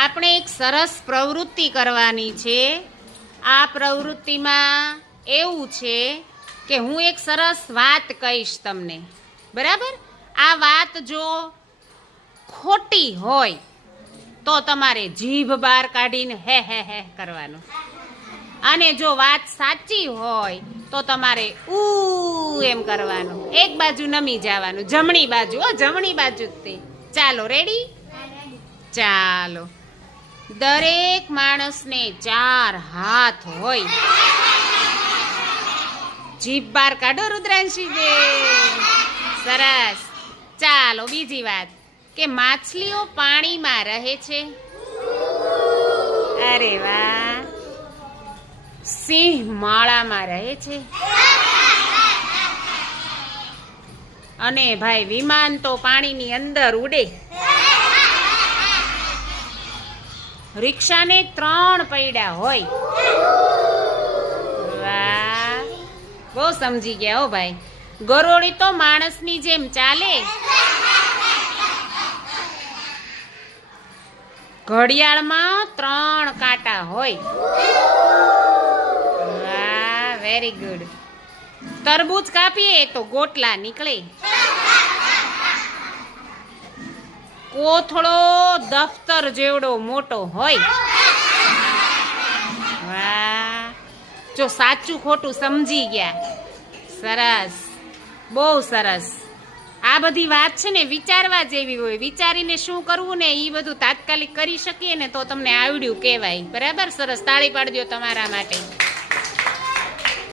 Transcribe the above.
આપણે એક સરસ પ્રવૃત્તિ કરવાની છે. આ પ્રવૃત્તિમાં એવું છે કે હું એક સરસ વાત કહીશ તમને, બરાબર? આ વાત જો ખોટી હોય તો તમારે જીભ બહાર કાઢીને હે હે હે કરવાનું, અને જો વાત સાચી હોય તો તમારે એમ કરવાનું. એક બાજુ નમી જવાનું, જમણી બાજુ, જમણી બાજુ જ તે. ચાલો, રેડી? ચાલો. દરેક માણસને 4 હાથ હોય. જીભ બહાર કાઢો રુદ્રાંશીબેન. સરસ. ચાલો, બીજી વાત કે માછલીઓ પાણીમાં રહે છે. અરે વાહ. સિંહ માળામાં રહે છે. અને ભાઈ વિમાન તો પાણીની અંદર ઉડે. રિક્ષાને 3 પૈડા હોય. વાહ, બહુ સમજી ગયા હો ભાઈ. ગરોળી તો માણસની જેમ ચાલે. ઘડિયાળમાં 3 કાંટા હોય. વાહ, વેરી ગુડ. તરબૂચ કાપીએ તો ગોટલા નીકળે. કોથળો દફતર જેવડો મોટો હોય. વાહ, જો સાચું ખોટું સમજી ગયા. સરસ, બહુ સરસ. આ બધી વાત છે ને વિચારવા જેવી હોય. વિચારીને શું કરવું ને એ બધું તાત્કાલિક કરી શકીએ ને તો તમને આવડ્યું કહેવાય. બરાબર? સરસ. તાળી પાડજો તમારા માટે.